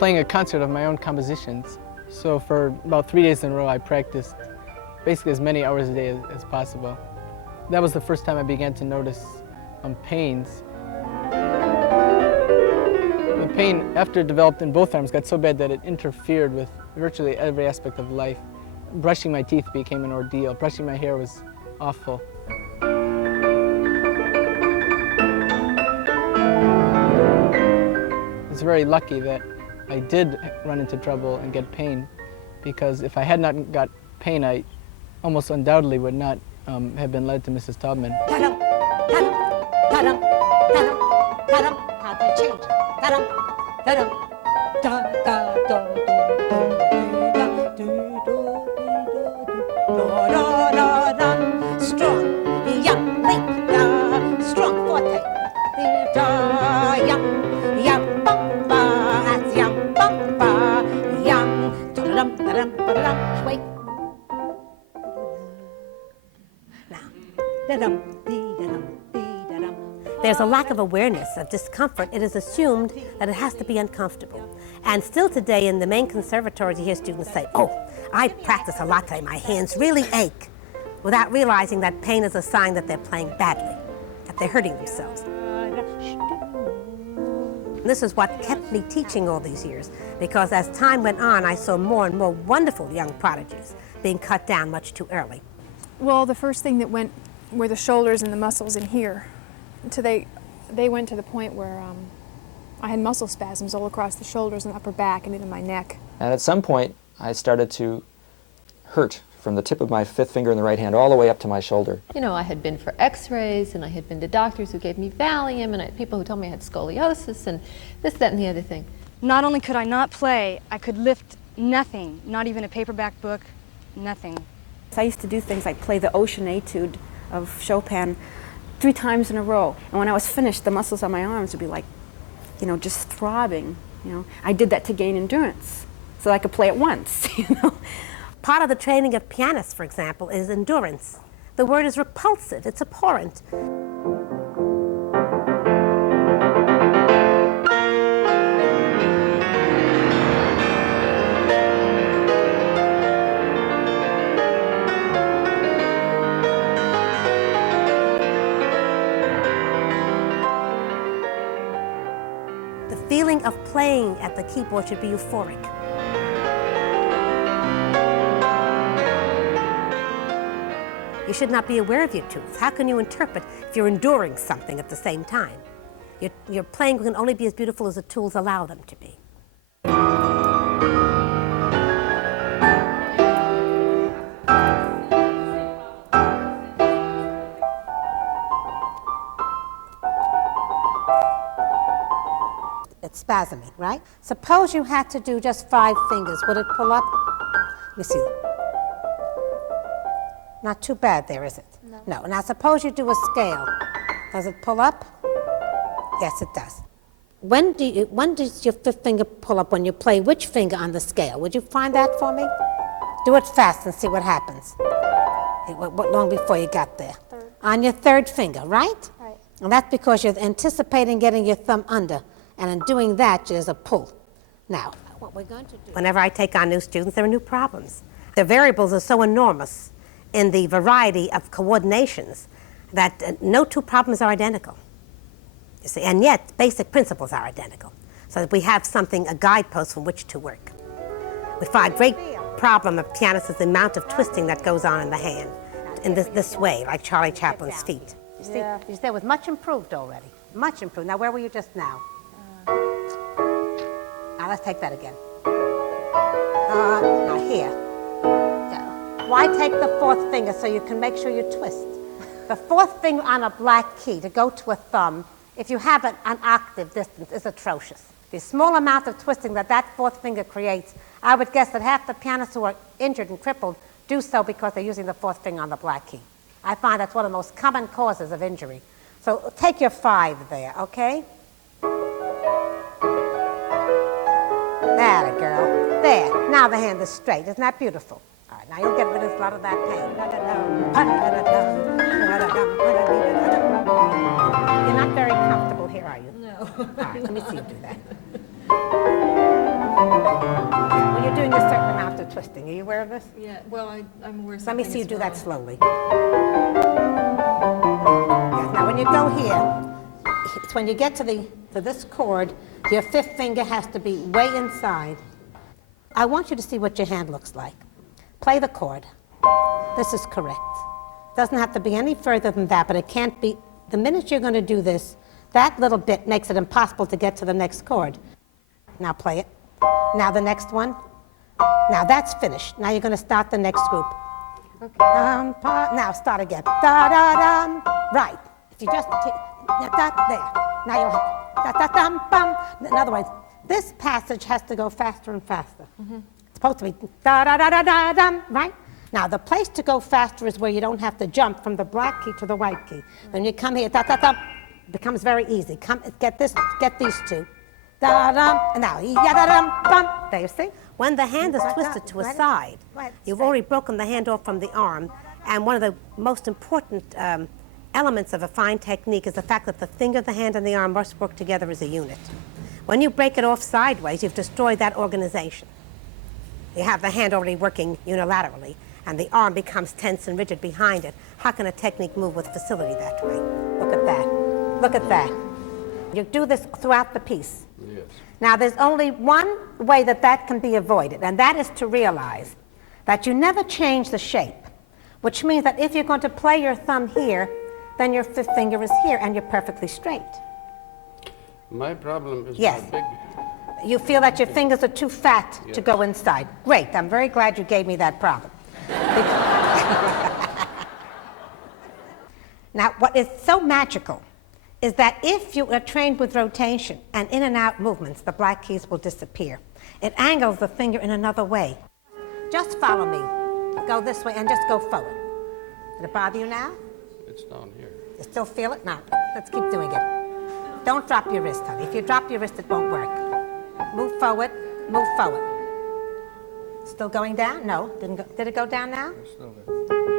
playing a concert of my own compositions. So for about 3 days in a row, I practiced basically as many hours a day as possible. That was the first time I began to notice pains. The pain, after it developed in both arms, got so bad that it interfered with virtually every aspect of life. Brushing my teeth became an ordeal. Brushing my hair was awful. It's very lucky that I did run into trouble and get pain, because if I had not got pain, I almost undoubtedly would not have been led to Mrs. Taubman. Strong, young, leap, strong forte. Young, young, bumba, that's young, bumba, young, wait. Now, there's a lack of awareness of discomfort. It is assumed that it has to be uncomfortable. And still today in the main conservatories, you hear students say, oh, I practice a lot today, my hands really ache, without realizing that pain is a sign that they're playing badly, that they're hurting themselves. This is what kept me teaching all these years, because as time went on, I saw more and more wonderful young prodigies being cut down much too early. Well, the first thing that went were the shoulders and the muscles in here. Until they went to the point where I had muscle spasms all across the shoulders and upper back and even my neck. And at some point, I started to hurt from the tip of my fifth finger in the right hand all the way up to my shoulder. You know, I had been for x-rays, and I had been to doctors who gave me Valium, and people who told me I had scoliosis, and this, that, and the other thing. Not only could I not play, I could lift nothing, not even a paperback book, nothing. I used to do things like play the Ocean Etude of Chopin 3 times in a row. And when I was finished, the muscles on my arms would be like, you know, just throbbing. You know, I did that to gain endurance, so I could play it once, you know. Part of the training of pianists, for example, is endurance. The word is repulsive, it's abhorrent. The feeling of playing at the keyboard should be euphoric. You should not be aware of your tools. How can you interpret if you're enduring something at the same time? Your playing can only be as beautiful as the tools allow them to be. It's spasming, right? Suppose you had to do just 5 fingers. Would it pull up? Let me see. Not too bad there, is it? No. Now suppose you do a scale. Does it pull up? Yes, it does. When does your 5th finger pull up when you play which finger on the scale? Would you find that for me? Do it fast and see what happens. What long before you got there? 3rd. On your 3rd finger, right? Right. And that's because you're anticipating getting your thumb under. And in doing that, there's a pull. Now, what we're going to do... Whenever I take on new students, there are new problems. The variables are so enormous in the variety of coordinations that no 2 problems are identical. You see, and yet basic principles are identical. So that we have something, a guidepost from which to work. We find a great problem of pianists is the amount of twisting that goes on in the hand in this way, like Charlie Chaplin's feet. You see, you see, that was much improved already. Much improved. Now, where were you just now? Now, let's take that again. Now, here. Why take the 4th finger so you can make sure you twist? The 4th finger on a black key to go to a thumb, if you have an octave distance, is atrocious. The small amount of twisting that 4th finger creates, I would guess that half the pianists who are injured and crippled do so because they're using the 4th finger on the black key. I find that's one of the most common causes of injury. So take your 5 there, okay? That girl. There. Now the hand is straight. Isn't that beautiful? All right, now you'll get rid of a lot of that pain. You're not very comfortable here, are you? No. All right, let me see you do that. this? Yeah, well, I'm aware. Let me see you do that slowly. Yeah, now when you go here, it's when you get to this chord, your fifth finger has to be way inside. I want you to see what your hand looks like. Play the chord. This is correct. Doesn't have to be any further than that, but it can't be. The minute you're going to do this, that little bit makes it impossible to get to the next chord. Now play it. Now the next one. Now that's finished. Now you're going to start the next group. Okay. Now start again. Da-da-dum. Right. If you just there. Now you'll have da-da-dum-bum. In other words, this passage has to go faster and faster. It's supposed to be da-da-da-da-da-dum, right? Now the place to go faster is where you don't have to jump from the black key to the white key. Then you come here, da-da-dum. It becomes very easy. Come, get these two. Da-dum, and now, ya-da-dum-bum. There you see? When the hand is twisted to a side, you've already broken the hand off from the arm, and one of the most important elements of a fine technique is the fact that the finger, the hand, and the arm must work together as a unit. When you break it off sideways, you've destroyed that organization. You have the hand already working unilaterally, and the arm becomes tense and rigid behind it. How can a technique move with facility that way? Look at that. Look at that. You do this throughout the piece. Yes. Now, there's only one way that can be avoided, and that is to realize that you never change the shape, which means that if you're going to play your thumb here, then your fifth finger is here, and you're perfectly straight. My problem is Yes. my big... You feel that your fingers are too fat to go inside. Great, I'm very glad you gave me that problem. Now, what is so magical is that if you are trained with rotation and in and out movements, the black keys will disappear. It angles the finger in another way. Just follow me. Go this way and just go forward. Did it bother you now? It's down here. You still feel it? Now, let's keep doing it. Don't drop your wrist, honey. If you drop your wrist, it won't work. Move forward, move forward. Still going down? No, didn't go. Did it go down now? It's still there.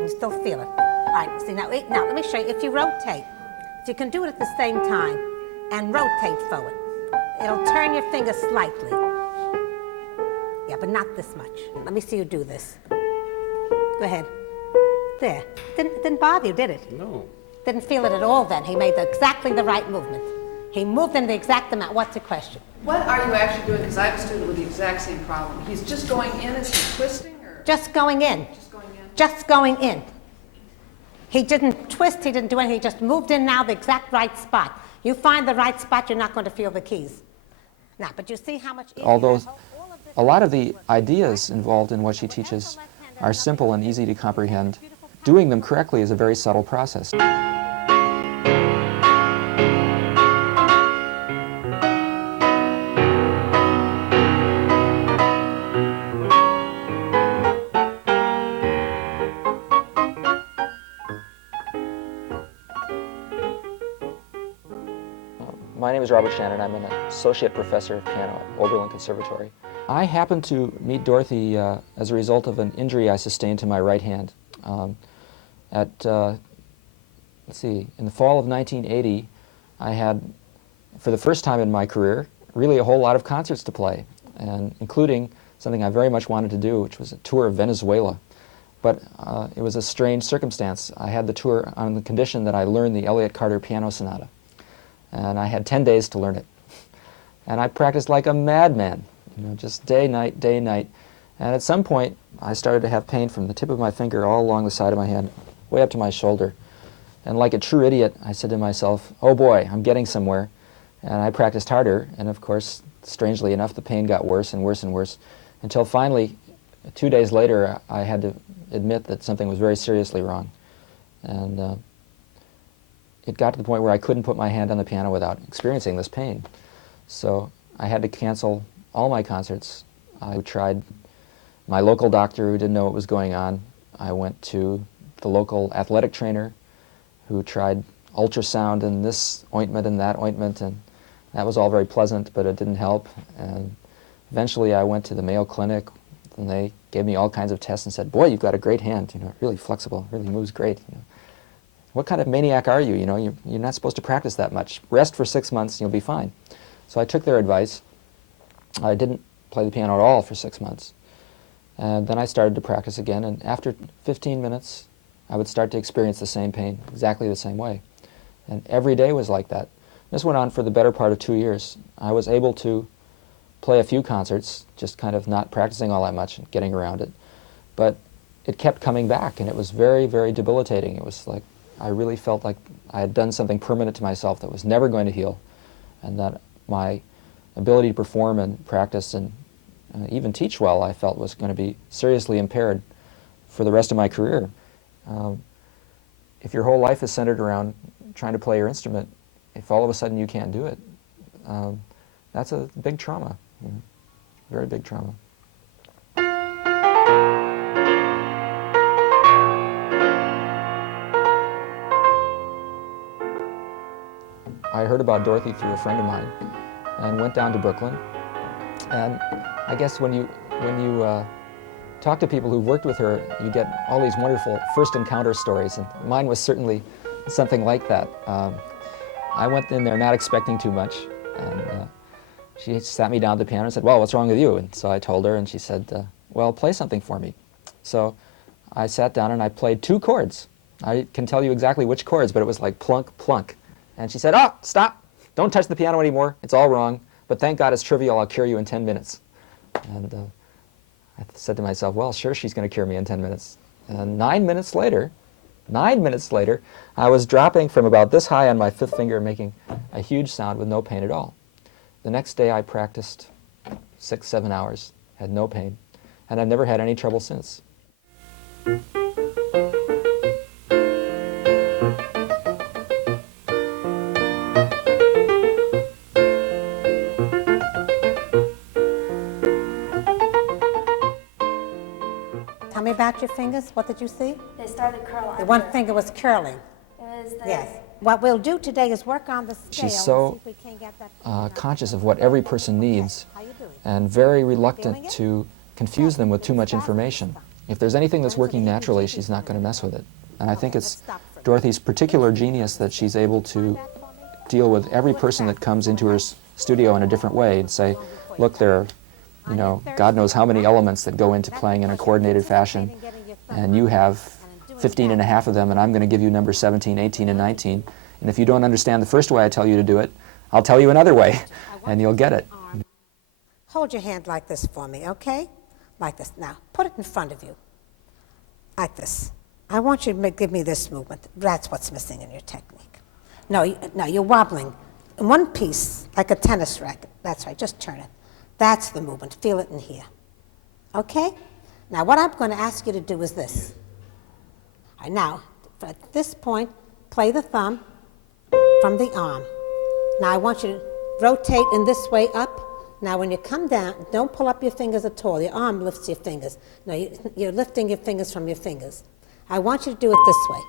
You still feel it. All right, see, now let me show you. If you rotate, if you can do it at the same time and rotate forward, it'll turn your finger slightly. Yeah, but not this much. Let me see you do this. Go ahead. There. Didn't bother you, did it? No. Didn't feel it at all then. He made exactly the right movement. He moved in the exact amount. What's the question? What are you actually doing? Because I have a student with the exact same problem. He's just going in, is he twisting? Or Just going in. just going in? Just going in. He didn't twist, he didn't do anything, he just moved in now the exact right spot. You find the right spot, you're not going to feel the keys. Now, but you see how much easier Although that whole- all of this- a lot of the ideas involved in what she teaches are simple and easy to comprehend, doing them correctly is a very subtle process. My name is Robert Shannon. I'm an associate professor of piano at Oberlin Conservatory. I happened to meet Dorothy as a result of an injury I sustained to my right hand. Let's see, in the fall of 1980, I had, for the first time in my career, really a whole lot of concerts to play, and including something I very much wanted to do, which was a tour of Venezuela. But it was a strange circumstance. I had the tour on the condition that I learned the Elliott Carter Piano Sonata. And I had 10 days to learn it. And I practiced like a madman, just day, night, day, night. And at some point, I started to have pain from the tip of my finger all along the side of my hand, way up to my shoulder. And like a true idiot, I said to myself, oh boy, I'm getting somewhere. And I practiced harder, and of course, strangely enough, the pain got worse and worse and worse, until finally, 2 days later, I had to admit that something was very seriously wrong. And it got to the point where I couldn't put my hand on the piano without experiencing this pain. So I had to cancel all my concerts. I tried my local doctor who didn't know what was going on. I went to the local athletic trainer who tried ultrasound and this ointment and that ointment, and that was all very pleasant, but it didn't help. And eventually I went to the Mayo Clinic, and they gave me all kinds of tests and said, boy, you've got a great hand, really flexible, really moves great. What kind of maniac are you? You're not supposed to practice that much. Rest for 6 months and you'll be fine. So I took their advice. I didn't play the piano at all for 6 months. And then I started to practice again, and after 15 minutes, I would start to experience the same pain, exactly the same way. And every day was like that. This went on for the better part of 2 years. I was able to play a few concerts, just kind of not practicing all that much and getting around it. But it kept coming back, and it was very, very debilitating. It was like I really felt like I had done something permanent to myself that was never going to heal, and that my ability to perform and practice and even teach well, I felt, was going to be seriously impaired for the rest of my career. If your whole life is centered around trying to play your instrument, if all of a sudden you can't do it, that's a big trauma, you know, very big trauma. I heard about Dorothy through a friend of mine and went down to Brooklyn. And I guess when you talk to people who've worked with her, you get all these wonderful first encounter stories, and mine was certainly something like that. I went in there not expecting too much, and she sat me down at the piano and said, "Well, what's wrong with you?" And so I told her, and she said, "Well, play something for me." So I sat down and I played 2 chords. I can tell you exactly which chords, but it was like plunk, plunk. And she said, "Oh, stop! Don't touch the piano anymore. It's all wrong. But thank God it's trivial. I'll cure you in 10 minutes." And I said to myself, well, sure, she's going to cure me in 10 minutes. And 9 minutes later, I was dropping from about this high on my 5th finger, making a huge sound with no pain at all. The next day I practiced 6, 7 hours, had no pain, and I've never had any trouble since. Tell me about your fingers. What did you see? They started curling. The one finger was curling. It was the Yes. What we'll do today is work on the scale. She's so and see if we can get that conscious of what every person needs, How you doing? and very reluctant to confuse them with too much information. If there's anything that's working naturally, she's not going to mess with it. And I think it's Dorothy's particular genius that she's able to deal with every person that comes into her studio in a different way and say, look, there are, you know, God knows how many elements that go into playing in a coordinated fashion, and you have 15 and a half of them, and I'm going to give you number 17, 18, and 19. And if you don't understand the first way I tell you to do it, I'll tell you another way, and you'll get it. Hold your hand like this for me, okay? Like this. Now, put it in front of you. Like this. I want you to give me this movement. That's what's missing in your technique. No, you're wobbling. In one piece, like a tennis racket. That's right, just turn it. That's the movement. Feel it in here. Okay? Now, what I'm going to ask you to do is this. All right, now, at this point, play the thumb from the arm. Now, I want you to rotate in this way up. Now, when you come down, don't pull up your fingers at all. Your arm lifts your fingers. No, you're lifting your fingers from your fingers. I want you to do it this way.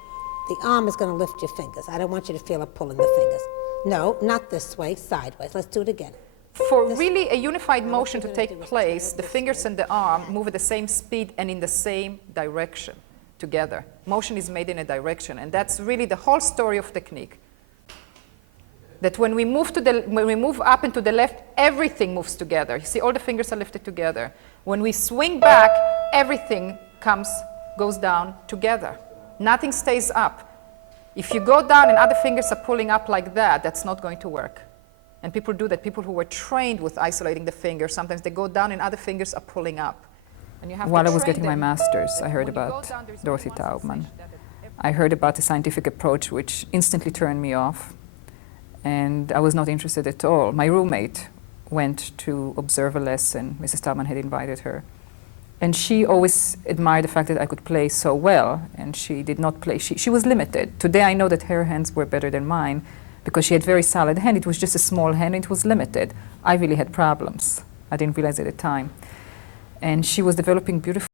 The arm is going to lift your fingers. I don't want you to feel a pull in the fingers. No, not this way, sideways. Let's do it again. For really a unified motion to take place, the fingers and the arm move at the same speed and in the same direction together. Motion is made in a direction, and that's really the whole story of technique. That when we move up and to the left, everything moves together. You see, all the fingers are lifted together. When we swing back, everything goes down together. Nothing stays up. If you go down and other fingers are pulling up like that, that's not going to work. And people do that. People who were trained with isolating the fingers, sometimes they go down and other fingers are pulling up. And you have While to I was train getting my them master's, I that heard when you go about down, there's Dorothy only one Taubman. sensation that I heard about the scientific approach, which instantly turned me off. And I was not interested at all. My roommate went to observe a lesson. Mrs. Taubman had invited her. And she always admired the fact that I could play so well, and she did not play. She was limited. Today I know that her hands were better than mine because she had very solid hand. It was just a small hand, and it was limited. I really had problems. I didn't realize at the time. And she was developing beautiful